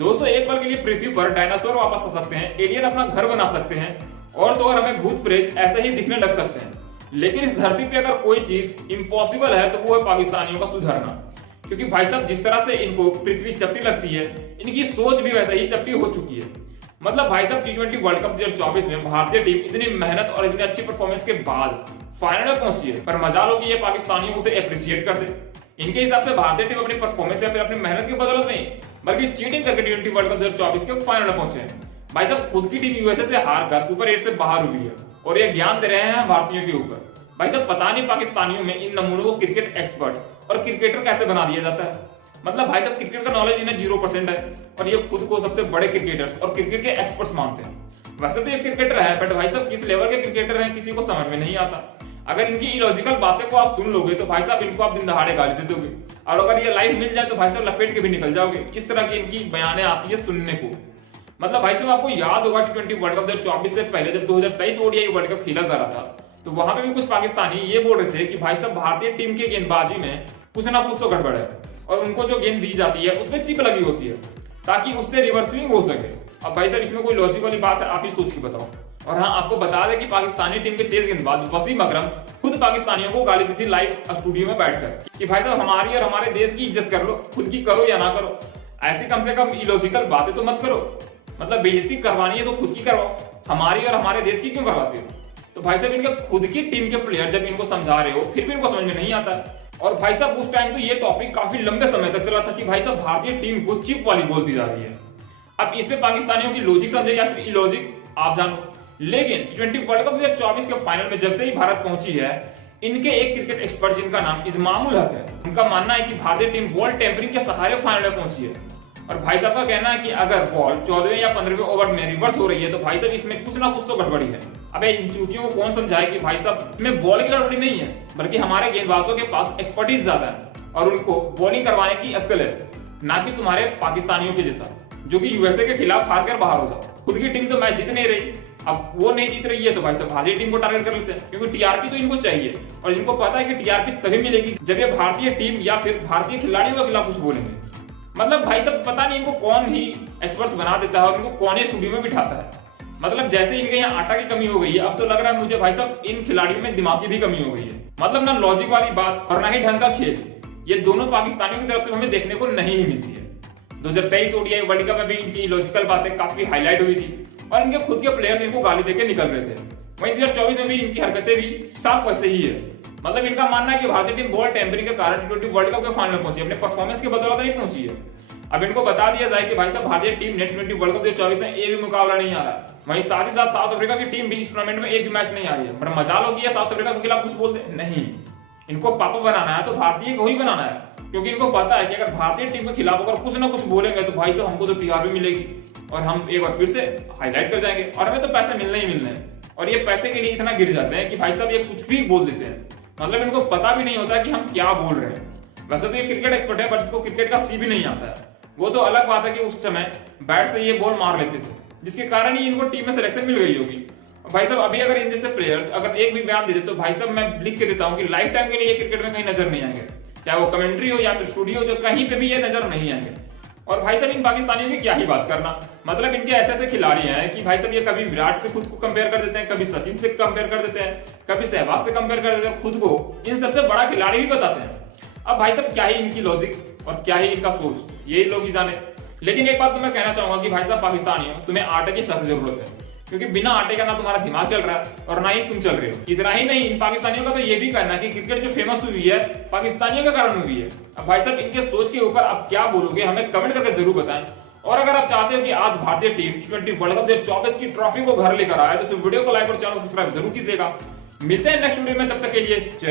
दोस्तों, एक पल के लिए पृथ्वी पर डायनासोर वापस आ सकते हैं, एलियन अपना घर बना सकते हैं और तो और हमें भूत प्रेत ऐसे ही दिखने लग सकते हैं। लेकिन इस धरती पे अगर कोई चीज इम्पॉसिबल है तो वो है पाकिस्तानियों का सुधरना। क्योंकि भाई साहब, जिस तरह से इनको पृथ्वी चपटी लगती है, इनकी सोच भी वैसे ही चपटी हो चुकी है। मतलब भाई साहब, T20 वर्ल्ड कप 2024 में भारतीय टीम इतनी मेहनत और इतनी अच्छी परफॉर्मेंस के बाद फाइनल में पहुंची है, पर मजाल हो कि ये पाकिस्तानियों उसे अप्रिशिएट कर दे। इनके हिसाब से भारतीय टीम अपनी परफॉर्मेंस या फिर अपनी मेहनत की बदौलत नहीं, बल्कि चीटिंग करके T20 वर्ल्ड कप 2024 के फाइनल में पहुंचे हैं। भाई साहब, खुद की टीम यूएसए से हार कर सुपर 8 से बाहर हुई है और ये ज्ञान दे रहे हैं भारतीयों के ऊपर। भाई साहब, पता नहीं पाकिस्तानियों में इन नमूनों को क्रिकेट एक्सपर्ट और क्रिकेटर कैसे बना दिया जाता है। मतलब भाई साहब, क्रिकेट का नॉलेज इन्हें 0% है और ये खुद को सबसे बड़े क्रिकेटर्स और क्रिकेट के एक्सपर्ट्स मानते हैं। वैसे तो ये क्रिकेटर है, बट भाई साहब किस लेवल के क्रिकेटर हैं किसी को समझ में नहीं आता। अगर इनकी इलॉजिकल बातें को आप सुन लोगे तो भाई साहब इनको आप दिन दहाड़े गाली दे दोगे, और अगर ये लाइव मिल जाए तो भाई साहब लपेट के भी निकल जाओगे। इस तरह की इनकी बयानें आती है सुनने को। मतलब भाई साहब, आपको याद होगा T20 वर्ल्ड कप 2024 से पहले जब 2023 ओडीआई वर्ल्ड कप खेला जा रहा था, तो वहां पे भी कुछ पाकिस्तानी ये बोल रहे थे कि भाई साहब भारतीय टीम की गेंदबाजी में कुछ ना कुछ तो गड़बड़ है और उनको जो गेंद दी जाती है उसमें चिप लगी होती है ताकि उससे रिवर्स स्विंग हो सके। अब भाई साहब, इसमें कोई लॉजिक वाली बात है? आप ही सोच के बताओ। और हाँ, आपको बता दें कि पाकिस्तानी टीम के तेज गेंदबाज वसीम अकरम खुद पाकिस्तानियों को गाली दी थी लाइव स्टूडियो में बैठकर कि भाई साहब हमारी और हमारे देश की इज्जत कर लो, खुद की करो या ना करो, ऐसी कम से कम इलॉजिकल बातें तो मत करो। मतलब बेइज्जती करवानी है तो खुद की करवाओ, हमारी और हमारे देश की क्यों करवाते हो? तो भाई साहब, इनके खुद की टीम के प्लेयर जब इनको समझा रहे हो फिर भी इनको समझ में नहीं आता। और भाई साहब, उस टाइम पे ये टॉपिक काफी लंबे समय तक चला था कि भाई साहब भारतीय टीम को चिप वाली बोल दी जा रही है। अब इसमें पाकिस्तानियों की लॉजिक समझे या फिर इलॉजिक आप जानो। लेकिन T20 वर्ल्ड कप 2024 के फाइनल में जब से ही भारत पहुंची है, इनके एक क्रिकेट एक्सपर्ट जिनका नाम इजमामुल हक है, उनका मानना है कि भारतीय टीम बॉल टेम्परिंग के सहारे फाइनल में पहुंची है। और भाई साहब का कहना है कि अगर बॉल 14वें या 15वें ओवर में रिवर्स हो रही है तो भाई साहब इसमें कुछ ना कुछ तो गड़बड़ी है। अबे इन चूतियों को कौन समझाए कि भाई साहब इसमें बॉल की गड़बड़ी नहीं है, बल्कि हमारे गेंदबाजों के पास एक्सपर्टीज ज्यादा है और उनको बॉलिंग करवाने की अक्ल है, ना कि तुम्हारे पाकिस्तानियों के जैसा जो कि यूएसए के खिलाफ हार कर बाहर हो जाओ। खुद की टीम तो मैच जीत नहीं रही, अब वो नहीं जीत रही है तो भाई साहब भारतीय टीम को टारगेट कर लेते हैं, क्योंकि टीआरपी तो इनको चाहिए और इनको पता है कि टीआरपी तभी मिलेगी जब ये भारतीय टीम या फिर भारतीय खिलाड़ियों के खिलाफ कुछ बोलेंगे। मतलब भाई साहब, पता नहीं इनको कौन ही एक्सपर्ट्स बना देता है और इनको कौन ही स्टूडियो में बिठाता है। मतलब जैसे इनके यहाँ आटा की कमी हो गई है, अब तो लग रहा है मुझे भाई साहब इन खिलाड़ियों में दिमाग की भी कमी हो गई है। मतलब ना लॉजिक वाली बात और ना ही ढंग का खेल, ये दोनों पाकिस्तानियों की तरफ से हमें देखने को नहीं मिलती है। 2023 ओडीआई वर्ल्ड कप में भी इनकी लॉजिकल बातें काफी हाईलाइट हुई थी और इनके खुद के प्लेयर्स इनको गाली देके निकल रहे थे। वहीं 2024 में भी इनकी हरकतें भी साफ वैसे ही है। मतलब इनका मानना है कि भारतीय टीम बॉल टेम्परिंग के कारण T20 वर्ल्ड कप के फाइनल में पहुंची, अपने परफॉर्मेंस के बदौलत नहीं पहुंची है। अब इनको बता दिया जाए कि भाई साहब भारतीय टीम ने T20 वर्ल्ड कप 2024 में एक भी मुकाबला नहीं आ रहा। वहीं साथ ही साथ साउथ अफ्रीका की टीम भी इस टूर्नामेंट में एक भी मैच नहीं आ रही है। बड़ा मजाल हो गया साउथ अफ्रीका के खिलाफ कुछ बोलते नहीं। इनको पापा बनाना है तो भारतीय को ही बनाना है, क्योंकि इनको पता है कि अगर भारतीय टीम के खिलाफ अगर कुछ ना कुछ बोलेंगे तो भाई साहब हमको तो टीआरपी मिलेगी और हम एक बार फिर से हाईलाइट कर जाएंगे और हमें तो पैसे मिलने ही मिलने हैं। और ये पैसे के लिए इतना गिर जाते हैं कि भाई साहब ये कुछ भी बोल देते हैं। मतलब इनको पता भी नहीं होता कि हम क्या बोल रहे हैं। वैसे तो ये क्रिकेट एक्सपर्ट है, बट इसको क्रिकेट का सी भी नहीं आता है। वो तो अलग बात है कि उस समय बैट से ये बॉल मार लेते थे, जिसके कारण ही इनको टीम में सिलेक्शन मिल गई होगी। भाई साहब अभी अगर इन जैसे प्लेयर्स अगर एक भी बयान दे दे तो भाई साहब मैं लिख के देता हूँ कि लाइफ टाइम के लिए ये क्रिकेट में कहीं नजर नहीं आएंगे, चाहे वो कमेंट्री हो या फिर स्टूडियो, जो कहीं पे भी ये नजर नहीं आएंगे। और भाई साहब इन पाकिस्तानियों की क्या ही बात करना। मतलब इनके ऐसे ऐसे खिलाड़ी हैं कि भाई साहब ये कभी विराट से खुद को कंपेयर कर देते हैं, कभी सचिन से कंपेयर कर देते हैं, कभी सहवाग से कंपेयर कर देते हैं, खुद को इन सबसे बड़ा खिलाड़ी भी बताते हैं। अब भाई साहब क्या ही इनकी लॉजिक और क्या ही इनका सोच, यही लोग ही जाने। लेकिन एक बात तो मैं कहना चाहूंगा कि भाई साहब पाकिस्तानियों, तुम्हें आटे की सख्त जरूरत है, क्योंकि बिना आटे का ना तुम्हारा दिमाग चल रहा है और ना ही तुम चल रहे हो। इतना ही नहीं, इन पाकिस्तानियों का तो ये भी कहना है कि क्रिकेट जो फेमस हुई है पाकिस्तानियों के कारण हुई है। अब भाई साहब इनके सोच के ऊपर आप क्या बोलोगे हमें कमेंट करके जरूर बताएं। और अगर आप चाहते हो कि आज भारतीय टीम T20 वर्ल्ड कप 2024 की ट्रॉफी को घर लेकर आए तो इस वीडियो को लाइक और चैनल सब्सक्राइब जरूर कीजिएगा। मिलते हैं नेक्स्ट वीडियो में, तब तक के लिए जय।